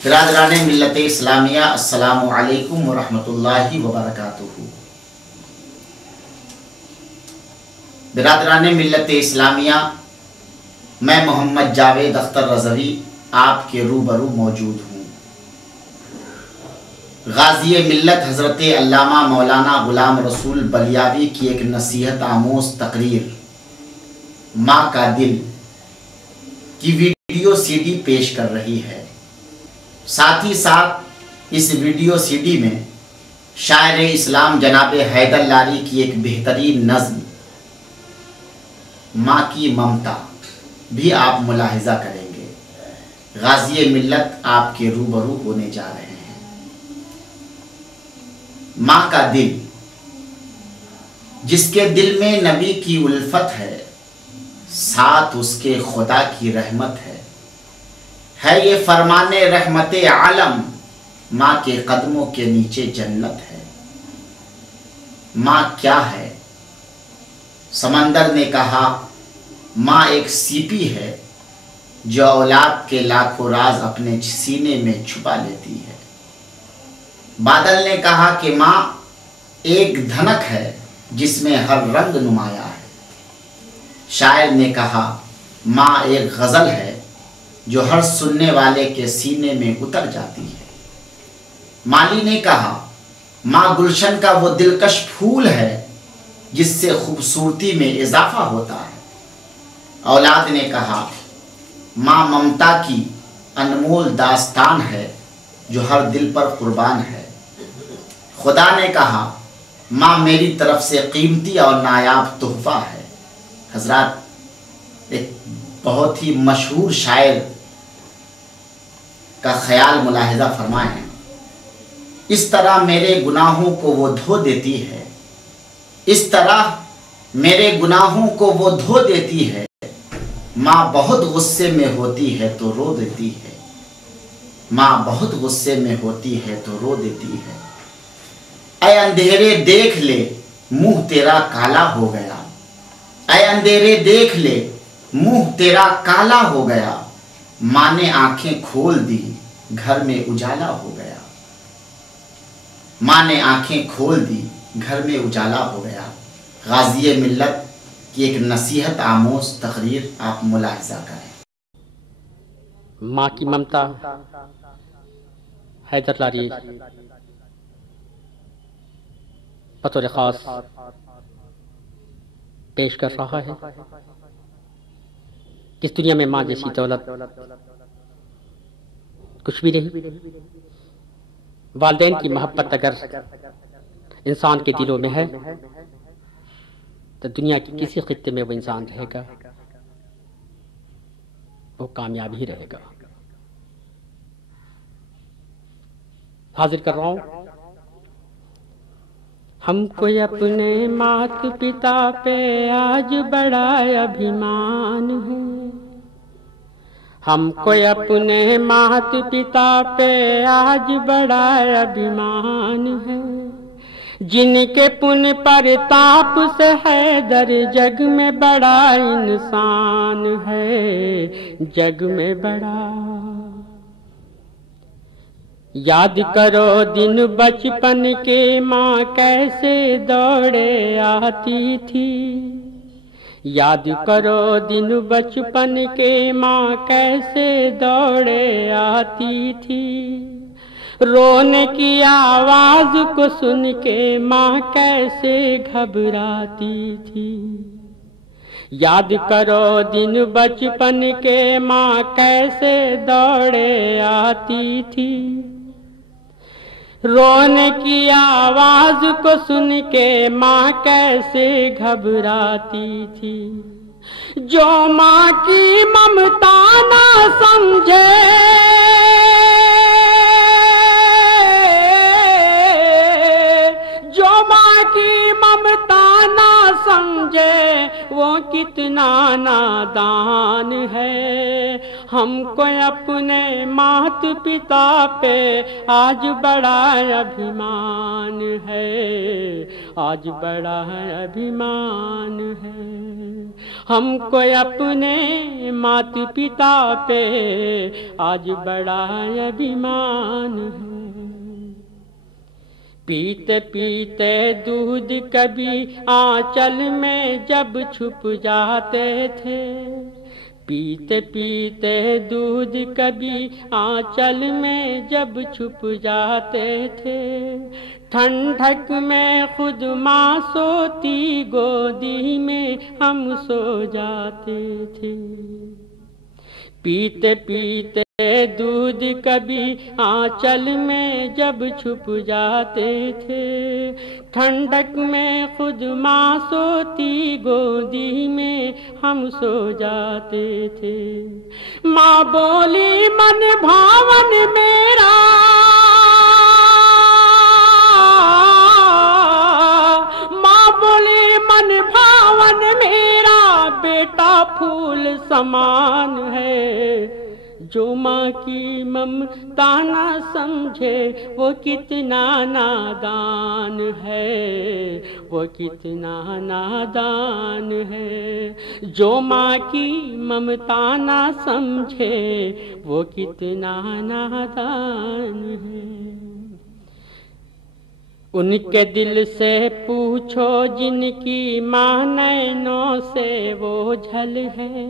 बिरादरान मिल्लत इस्लामिया अस्सलामु अलैकुम व रहमतुल्लाहि व बरकातुहू। बिरादरान मिल्लत इस्लामिया, मैं मोहम्मद जावेद अख्तर रज़वी आपके रूबरू मौजूद हूँ। गाज़ी मिल्लत हज़रत अल्लामा मौलाना ग़ुलाम रसूल बलियावी की एक नसीहत आमोज़ तकरीर माँ का दिल की वीडियो सीडी पेश कर रही है। साथ ही साथ इस वीडियो सीडी में शायर इस्लाम जनाब हैदर लारी की एक बेहतरीन नज़्म माँ की ममता भी आप मुलाहिज़ा करेंगे। गाज़ी मिल्लत आपके रूबरू होने जा रहे हैं। माँ का दिल, जिसके दिल में नबी की उल्फत है, साथ उसके खुदा की रहमत है ये फरमाने रहमते आलम, माँ के कदमों के नीचे जन्नत है। माँ क्या है? समंदर ने कहा माँ एक सीपी है जो औलाद के लाखों राज अपने सीने में छुपा लेती है। बादल ने कहा कि माँ एक धनक है जिसमें हर रंग नुमाया है। शायर ने कहा माँ एक गज़ल है जो हर सुनने वाले के सीने में उतर जाती है। माली ने कहा माँ गुलशन का वो दिलकश फूल है जिससे खूबसूरती में इजाफा होता है। औलाद ने कहा माँ ममता की अनमोल दास्तान है जो हर दिल पर कुर्बान है। खुदा ने कहा माँ मेरी तरफ से कीमती और नायाब तोहफा है। हजरात, एक बहुत ही मशहूर शायर का ख्याल मुलाहिज़ा फरमाएं। इस तरह मेरे गुनाहों को वो धो देती है, इस तरह मेरे गुनाहों को वो धो देती है। माँ बहुत गुस्से में होती है तो रो देती है। माँ बहुत गुस्से में होती है तो रो देती है। ऐ अंधेरे देख ले मुंह तेरा काला हो गया। ऐ अंधेरे देख ले मुंह तेरा काला हो गया। माँ ने आंखें खोल दी घर में उजाला हो गया। माँ ने आंखें खोल दी घर में उजाला हो गया। गाज़ी मिल्लत की एक नसीहत आमोज़ तकरीर आप मुलाहिज़ा करें। माँ की ममता हैदर लारी बतौर ख़ास पेश कर रहा है। इस दुनिया में माँ जैसी दौलत कुछ भी नहीं। वालिदैन की मोहब्बत अगर इंसान के दिलों में है तो दुनिया के किसी खित्ते में वो इंसान रहेगा, वो कामयाब ही रहेगा। हाजिर कर रहा हूं। हमको अपने मात पिता पे आज बड़ा अभिमान है। हमको अपने मात पिता पे आज बड़ा अभिमान है। जिनके पुण्य पर ताप से हैदर जग में बड़ा इंसान है, जग में बड़ा। याद करो दिन बचपन के माँ कैसे दौड़े आती थी। याद करो दिन बचपन के माँ कैसे दौड़े आती थी। रोने की आवाज को सुन के माँ कैसे घबराती थी। याद करो दिन बचपन के माँ कैसे दौड़े आती थी। रोने की आवाज को सुन के माँ कैसे घबराती थी। जो माँ की ममता ना समझे, जो माँ की ममता ना समझे, वो कितना नादान है। हमको अपने मात पिता पे आज बड़ा अभिमान है, आज बड़ा अभिमान है। हमको अपने मात पिता पे आज बड़ा अभिमान है। पीते पीते दूध कभी आंचल में जब छुप जाते थे, पीते पीते दूध कभी आंचल में जब छुप जाते थे, ठंडक में खुद माँ सोती गोदी में हम सो जाते थे। पीते पीते दूध कभी आंचल में जब छुप जाते थे, ठंडक में खुद माँ सोती गोदी में हम सो जाते थे। माँ बोली मन भावन मेरा, माँ बोली मन भावन मेरा बेटा फूल समान है। जो माँ की ममता ना समझे वो कितना नादान है, वो कितना नादान है। जो माँ की ममता ना समझे वो कितना नादान है। उनके दिल से पूछो जिनकी माँ नैनों से वो झल है,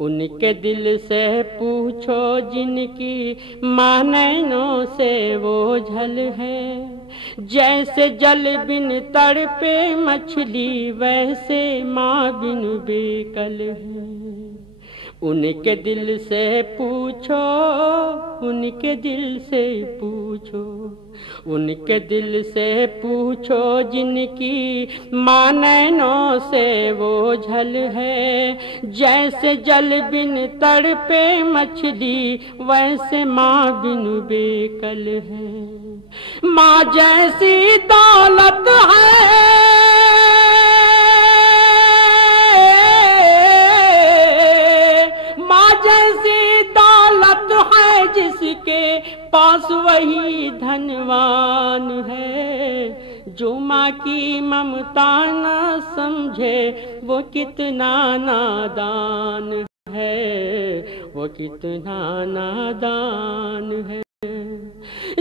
उनके दिल से पूछो जिनकी माँ नैनों से वो झल है। जैसे जल बिन तड़पे मछली वैसे माँ बिन बेकल है। उनके दिल से पूछो, उनके दिल से पूछो, उनके दिल से पूछो जिनकी माँ नैनों से वो झल है। जैसे जल बिन तड़पे मछली वैसे माँ बिन बेकल है। माँ जैसी दौलत है, माँ जैसी दौलत है जिसके पास वही धनवान है। जो माँ की ममता ना समझे वो कितना नादान है, वो कितना नादान है।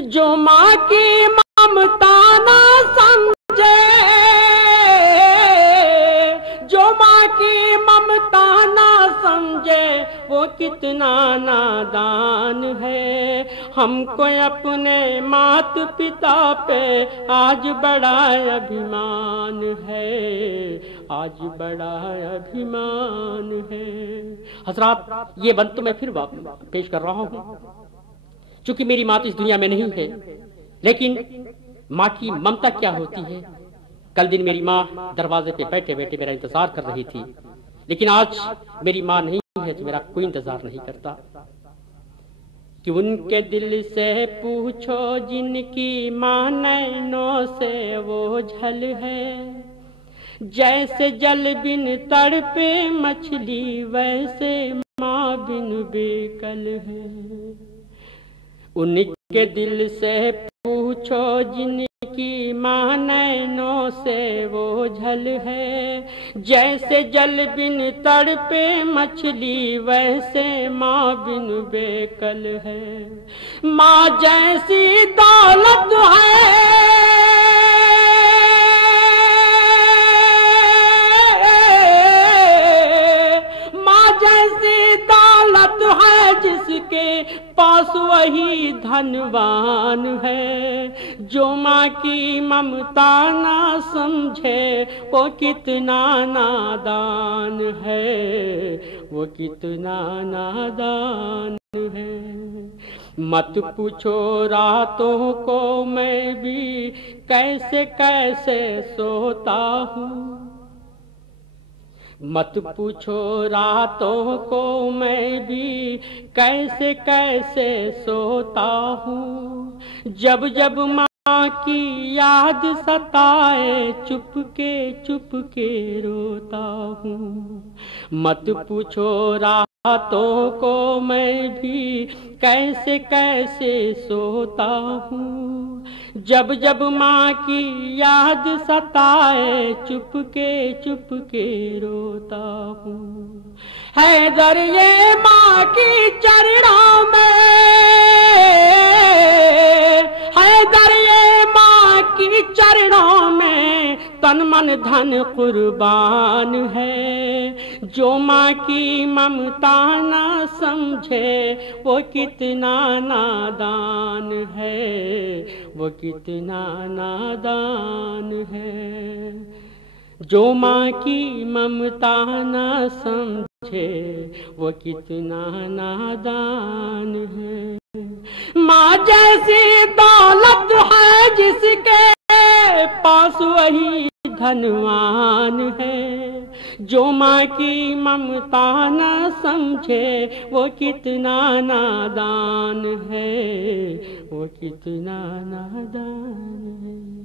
जो माँ की ममता ना समझे, जो माँ की ममता ना समझे वो कितना नादान है। हमको अपने मात पिता पे आज बड़ा अभिमान है, आज बड़ा अभिमान है। हजरात, ये बंद तो मैं फिर पेश कर रहा हूँ, चूंकि मेरी माँ तो इस दुनिया में नहीं है, लेकिन माँ की ममता क्या होती है। कल दिन मेरी माँ दरवाजे पे बैठे बैठे मेरा इंतजार कर रही थी, लेकिन आज मेरी माँ नहीं है तो मेरा कोई इंतजार नहीं करता। कि उनके दिल से पूछो जिनकी माँ नैनों से वो झल है। जैसे जल बिन तड़पे मछली वैसे माँ बिन बेकल है। उनके दिल से पूछो जिनकी माँ नैनों से वो झल है। जैसे जल बिन तड़पे मछली वैसे माँ बिन बेकल है। माँ जैसी दौलत है, माँ जैसी दौलत है जिसके पास वही धनवान है। जो माँ की ममता ना समझे वो कितना नादान है, वो कितना नादान है। मत पूछो रातों को मैं भी कैसे कैसे सोता हूँ। मत पूछो रातों को मैं भी कैसे कैसे सोता हूँ। जब जब माँ माँ की याद सताए चुपके रोता हूँ। मत पूछो रातों को मैं भी कैसे कैसे सोता हूँ। जब जब माँ की याद सताए चुपके रोता हूँ। हैदर ये माँ की चरणों में, हैदर ये माँ की चरणों में तन मन धन कुर्बान है। जो माँ की ममता ना समझे वो कितना नादान है, वो कितना नादान है। जो माँ की ममता ना समझे वो कितना नादान है। माँ जैसी दौलत है जिसके पास वही धनवान है। जो माँ की ममता न समझे वो कितना नादान है, वो कितना नादान है।